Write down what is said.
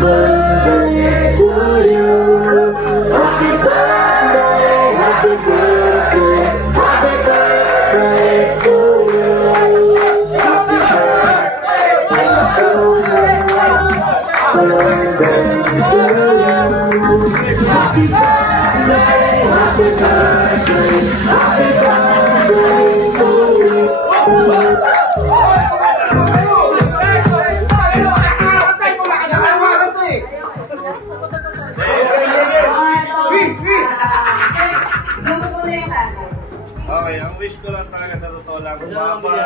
birthday to you. Happy birthday, happy birthday, happy birthday to you. Happy birthday to you. Happy birthday, happy birthday, happy birthday to you. Okay, ang wish ko lang talaga sa totoo lang, umaba